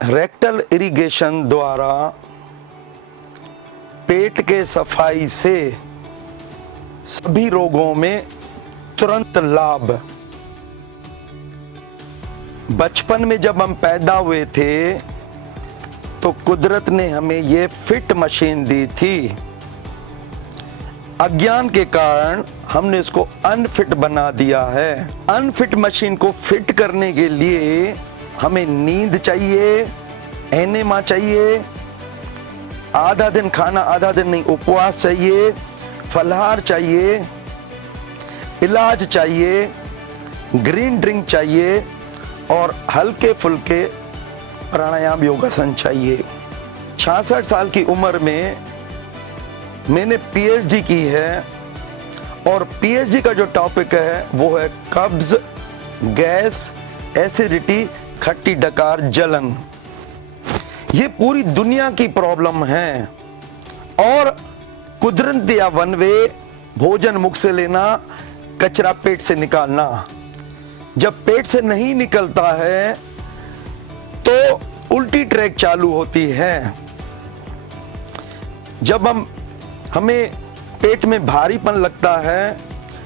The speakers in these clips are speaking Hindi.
रेक्टल इरिगेशन द्वारा पेट के सफाई से सभी रोगों में तुरंत लाभ। बचपन में जब हम पैदा हुए थे तो कुदरत ने हमें ये फिट मशीन दी थी। अज्ञान के कारण हमने इसको अनफिट बना दिया है। अनफिट मशीन को फिट करने के लिए हमें नींद चाहिए, एनेमा चाहिए, आधा दिन खाना आधा दिन नहीं, उपवास चाहिए, फलाहार चाहिए, इलाज चाहिए, ग्रीन ड्रिंक चाहिए और हल्के फुल्के प्राणायाम योगासन चाहिए। 66 साल की उम्र में मैंने पीएचडी की है और पीएचडी का जो टॉपिक है वो है कब्ज, गैस, एसिडिटी, खट्टी डकार, जलन। ये पूरी दुनिया की प्रॉब्लम है और कुदरत या वन वे भोजन मुख से लेना, कचरा पेट से निकालना। जब पेट से नहीं निकलता है तो उल्टी ट्रैक चालू होती है। जब हमें पेट में भारीपन लगता है,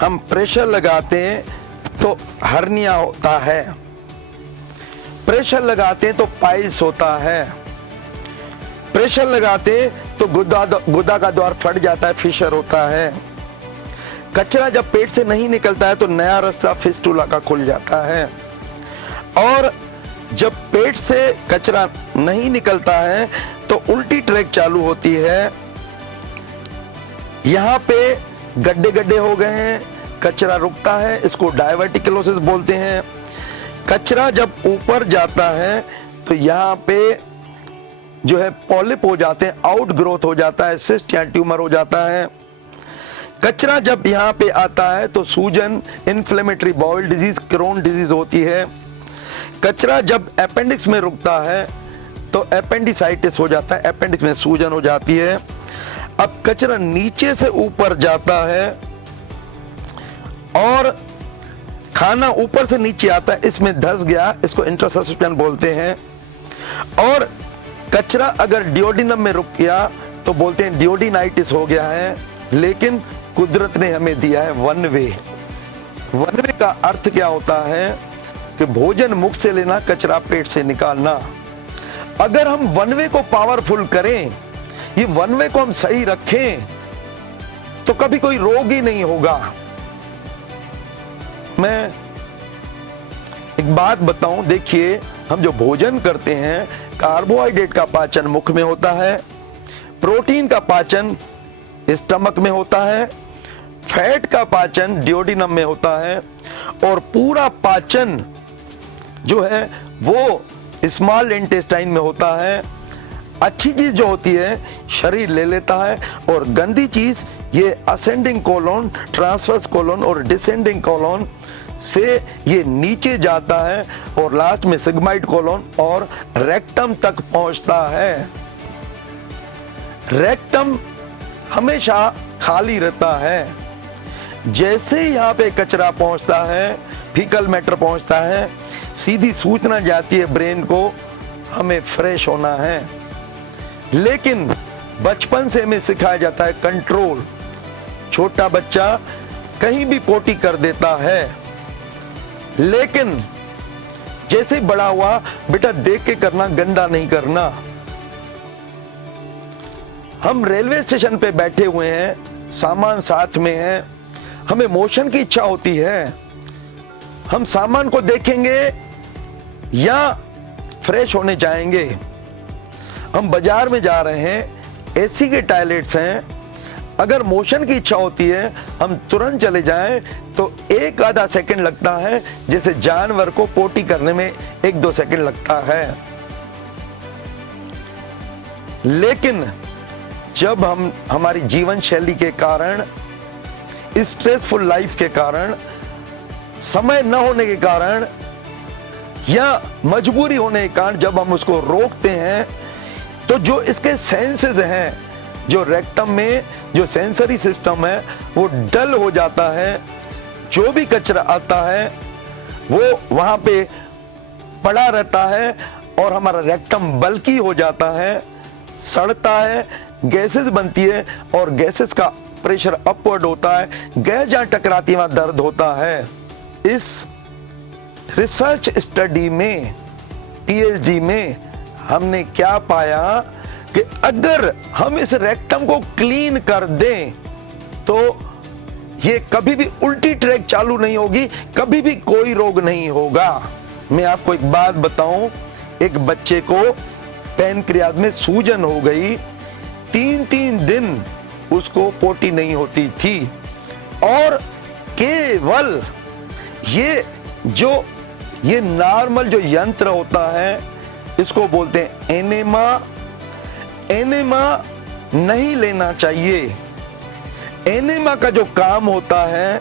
हम प्रेशर लगाते हैं तो हर्निया होता है, प्रेशर लगाते हैं तो पाइल्स होता है, प्रेशर लगाते तो गुदा का द्वार फट जाता है, फिशर होता है। कचरा जब पेट से नहीं निकलता है तो नया रास्ता फिस्टुला का खुल जाता है। और जब पेट से कचरा नहीं निकलता है तो उल्टी ट्रैक चालू होती है। यहां पे गड्ढे गड्ढे हो गए हैं, कचरा रुकता है, इसको डायवर्टिकुलोसिस बोलते हैं। कचरा जब ऊपर जाता है तो यहाँ पे जो है पॉलिप हो जाते हैं, आउट ग्रोथ हो जाता है, सिस्ट या ट्यूमर हो जाता है। कचरा जब यहाँ पे आता है तो सूजन, inflammatory bowel disease, Crohn disease होती है। कचरा जब अपेंडिक्स में रुकता है तो अपेंडिसाइटिस हो जाता है, अपेंडिक्स में सूजन हो जाती है। अब कचरा नीचे से ऊपर जाता है और खाना ऊपर से नीचे आता है, इसमें धंस गया, इसको इंटरसब्स्टेंशन बोलते हैं। और कचरा अगर डिओडिनम में रुक गया तो बोलते हैं डिओडिनाइटिस हो गया है। लेकिन कुदरत ने हमें दिया है वन वे। वन वे का अर्थ क्या होता है कि भोजन मुख से लेना, कचरा पेट से निकालना। अगर हम वन वे को पावरफुल करें, ये वन वे को हम सही रखें तो कभी कोई रोग ही नहीं होगा। मैं एक बात बताऊं, देखिए हम जो भोजन करते हैं, कार्बोहाइड्रेट का पाचन मुख में होता है, प्रोटीन का पाचन स्टमक में होता है, फैट का पाचन डिओडिनम में होता है और पूरा पाचन जो है वो स्मॉल इंटेस्टाइन में होता है। अच्छी चीज जो होती है शरीर ले लेता है और गंदी चीज ये असेंडिंग कोलोन, ट्रांसवर्स कोलोन और डिसेंडिंग कोलोन से ये नीचे जाता है और लास्ट में सिग्माइड कोलोन और रेक्टम तक पहुंचता है। रेक्टम हमेशा खाली रहता है। जैसे ही यहाँ पे कचरा पहुंचता है, फीकल मैटर पहुंचता है, सीधी सूचना जाती है ब्रेन को, हमें फ्रेश होना है। लेकिन बचपन से हमें सिखाया जाता है कंट्रोल। छोटा बच्चा कहीं भी पोटी कर देता है, लेकिन जैसे बड़ा हुआ, बेटा देख के करना, गंदा नहीं करना। हम रेलवे स्टेशन पे बैठे हुए हैं, सामान साथ में है, हमें मोशन की इच्छा होती है, हम सामान को देखेंगे या फ्रेश होने जाएंगे। हम बाजार में जा रहे हैं, एसी के टॉयलेट्स हैं, अगर मोशन की इच्छा होती है हम तुरंत चले जाएं तो एक आधा सेकंड लगता है, जैसे जानवर को पोटी करने में 1-2 सेकंड लगता है। लेकिन जब हम हमारी जीवन शैली के कारण, स्ट्रेसफुल लाइफ के कारण, समय न होने के कारण या मजबूरी होने के कारण जब हम उसको रोकते हैं तो जो इसके सेंसेस हैं, जो रेक्टम में जो सेंसरी सिस्टम है वो डल हो जाता है। जो भी कचरा आता है वो वहां पे पड़ा रहता है और हमारा रेक्टम बल्की हो जाता है, सड़ता है, गैसेस बनती है और गैसेस का प्रेशर अपवर्ड होता है, गैस जहां टकराती है वहां दर्द होता है। इस रिसर्च स्टडी में, पीएचडी में हमने क्या पाया कि अगर हम इस रेक्टम को क्लीन कर दें तो ये कभी भी उल्टी ट्रैक चालू नहीं होगी, कभी भी कोई रोग नहीं होगा। मैं आपको एक बात बताऊं, एक बच्चे को पैनक्रियाज में सूजन हो गई, 3-3 दिन उसको पोटी नहीं होती थी और केवल ये नॉर्मल जो यंत्र होता है इसको बोलते हैं एनेमा। एनेमा नहीं लेना चाहिए। एनेमा का जो काम होता है,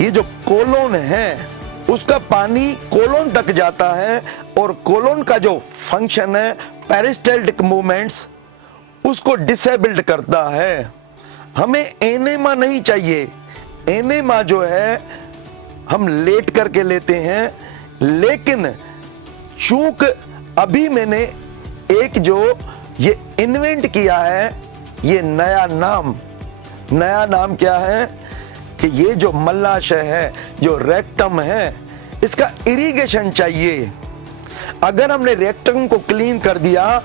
ये जो कोलोन है उसका पानी कोलोन तक जाता है और कोलोन का जो फंक्शन है पेरिस्टाल्टिक मूवमेंट्स उसको डिसेबल्ड करता है। हमें एनेमा नहीं चाहिए। एनेमा जो है हम लेट करके लेते हैं, लेकिन चूंक अभी मैंने एक जो ये इन्वेंट किया है, ये नया नाम क्या है कि ये जो मलाशय है, जो रेक्टम है, इसका इरिगेशन चाहिए। अगर हमने रेक्टम को क्लीन कर दिया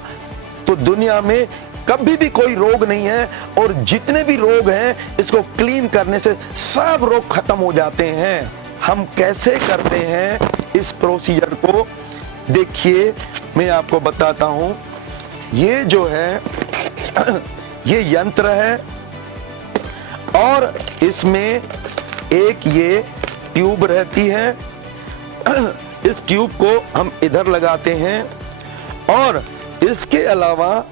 तो दुनिया में कभी भी कोई रोग नहीं है और जितने भी रोग हैं इसको क्लीन करने से सब रोग खत्म हो जाते हैं। हम कैसे करते हैं इस प्रोसीजर को, देखिए मैं आपको बताता हूं। ये जो है ये यंत्र है और इसमें एक ये ट्यूब रहती है। इस ट्यूब को हम इधर लगाते हैं और इसके अलावा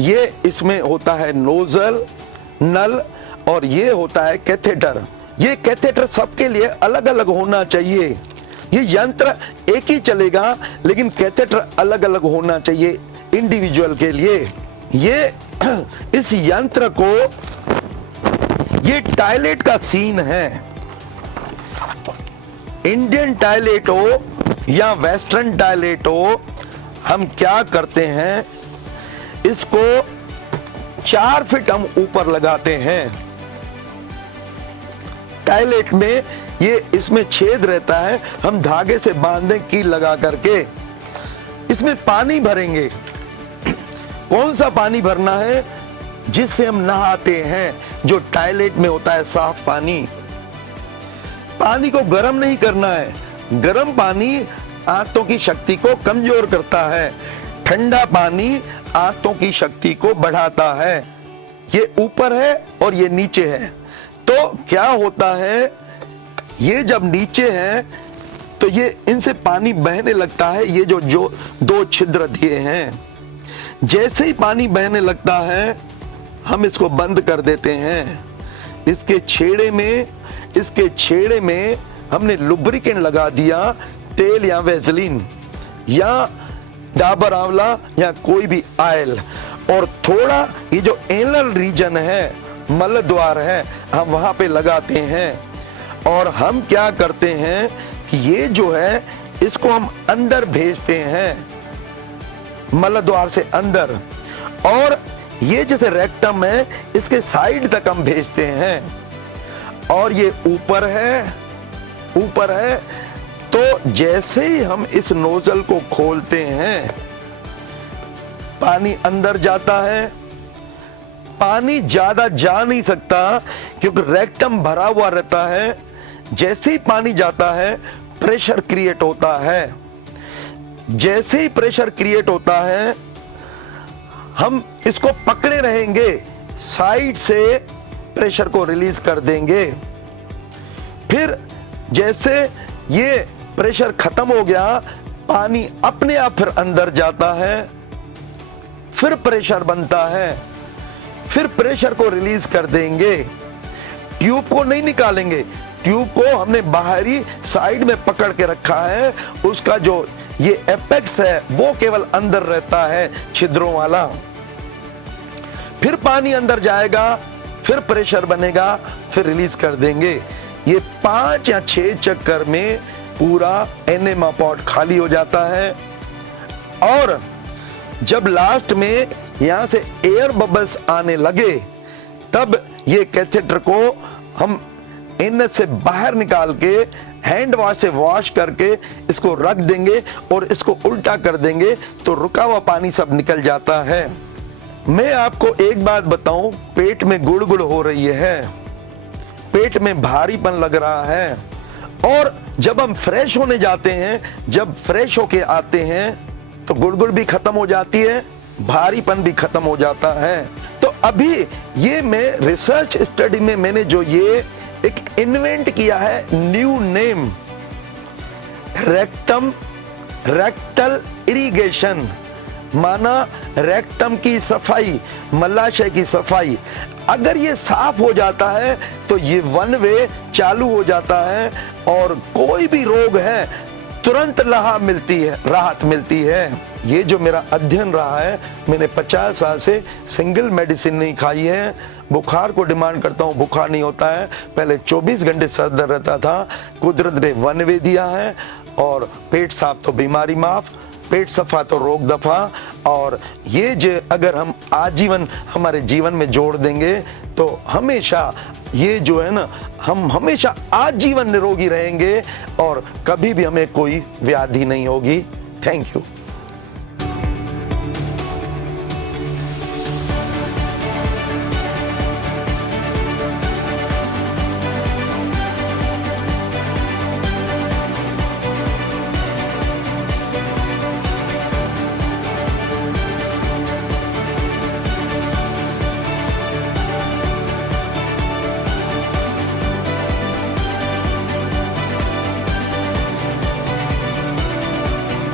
ये इसमें होता है नोजल, नल और ये होता है कैथेटर। ये कैथेटर सबके लिए अलग अलग होना चाहिए। ये यंत्र एक ही चलेगा लेकिन कैथेटर अलग अलग होना चाहिए इंडिविजुअल के लिए। ये इस यंत्र को, ये टॉयलेट का सीन है। इंडियन टॉयलेट हो या वेस्टर्न टॉयलेट हो, हम क्या करते हैं, इसको 4 फीट हम ऊपर लगाते हैं। टॉयलेट में ये इसमें छेद रहता है, हम धागे से बांधे कील लगा करके इसमें पानी भरेंगे। कौन सा पानी भरना है? जिससे हम नहाते हैं, जो टॉयलेट में होता है साफ पानी। पानी को गर्म नहीं करना है। गर्म पानी आंतों की शक्ति को कमजोर करता है, ठंडा पानी आंतों की शक्ति को बढ़ाता है। ये ऊपर है और ये नीचे है, तो क्या होता है, ये जब नीचे है तो ये इनसे पानी बहने लगता है। ये जो 2 छिद्र दिए हैं, जैसे ही पानी बहने लगता है हम इसको बंद कर देते हैं। इसके छेड़े में हमने लुब्रिकेंट लगा दिया, तेल या वेसलीन या डाबर आंवला या कोई भी ऑयल, और थोड़ा ये जो एनल रीजन है, मल द्वार है, हम वहां पे लगाते हैं। और हम क्या करते हैं कि ये जो है इसको हम अंदर भेजते हैं, मल द्वार से अंदर, और ये जैसे रेक्टम है इसके साइड तक हम भेजते हैं। और ये ऊपर है, तो जैसे ही हम इस नोजल को खोलते हैं पानी अंदर जाता है। पानी ज्यादा जा नहीं सकता क्योंकि रेक्टम भरा हुआ रहता है। जैसे ही पानी जाता है प्रेशर क्रिएट होता है। जैसे ही प्रेशर क्रिएट होता है हम इसको पकड़े रहेंगे, साइड से प्रेशर को रिलीज कर देंगे। फिर जैसे ये प्रेशर खत्म हो गया, पानी अपने आप फिर अंदर जाता है, फिर प्रेशर बनता है, फिर प्रेशर को रिलीज कर देंगे। ट्यूब को नहीं निकालेंगे, ट्यूब को हमने बाहरी साइड में पकड़ के रखा है। उसका जो ये एपेक्स है वो केवल अंदर रहता है, छिद्रों वाला। फिर पानी अंदर जाएगा, फिर प्रेशर बनेगा, फिर रिलीज कर देंगे। ये 5 या 6 चक्कर में पूरा एनेमा पॉट खाली हो जाता है। और जब लास्ट में यहां से एयर बबल्स आने लगे तब ये कैथेटर को हम इनलेट से बाहर निकाल के हैंड वॉश से वॉश करके इसको रख देंगे और इसको उल्टा कर देंगे तो रुका हुआ पानी सब निकल जाता है। मैं आपको एक बात बताऊं, पेट में गुड़गुड़ हो रही है, पेट में भारीपन लग रहा है, और जब हम फ्रेश होने जाते हैं, जब फ्रेश होके आते हैं तो गुड़गुड़ भी खत्म हो जाती है, भारीपन भी खत्म हो जाता है। तो अभी ये मैं रिसर्च स्टडी में मैंने जो ये एक इन्वेंट किया है, न्यू नेम, रेक्टल इरिगेशन, माना रेक्टम की सफाई, मलाशय की सफाई। अगर ये साफ हो जाता है तो ये वन वे चालू हो जाता है और कोई भी रोग है तुरंत राहत मिलती है। ये जो मेरा अध्ययन रहा है, मैंने 50 साल से सिंगल मेडिसिन नहीं खाई है। बुखार को डिमांड करता हूँ, बुखार नहीं होता है। पहले 24 घंटे सर दर्द रहता था, कुदरत ने वन वे दिया है। और पेट साफ तो बीमारी माफ, पेट सफा तो रोग दफा। और ये जो अगर हम आजीवन हमारे जीवन में जोड़ देंगे तो हमेशा ये जो है ना, हम हमेशा आजीवन निरोगी रहेंगे और कभी भी हमें कोई व्याधि नहीं होगी। Thank you.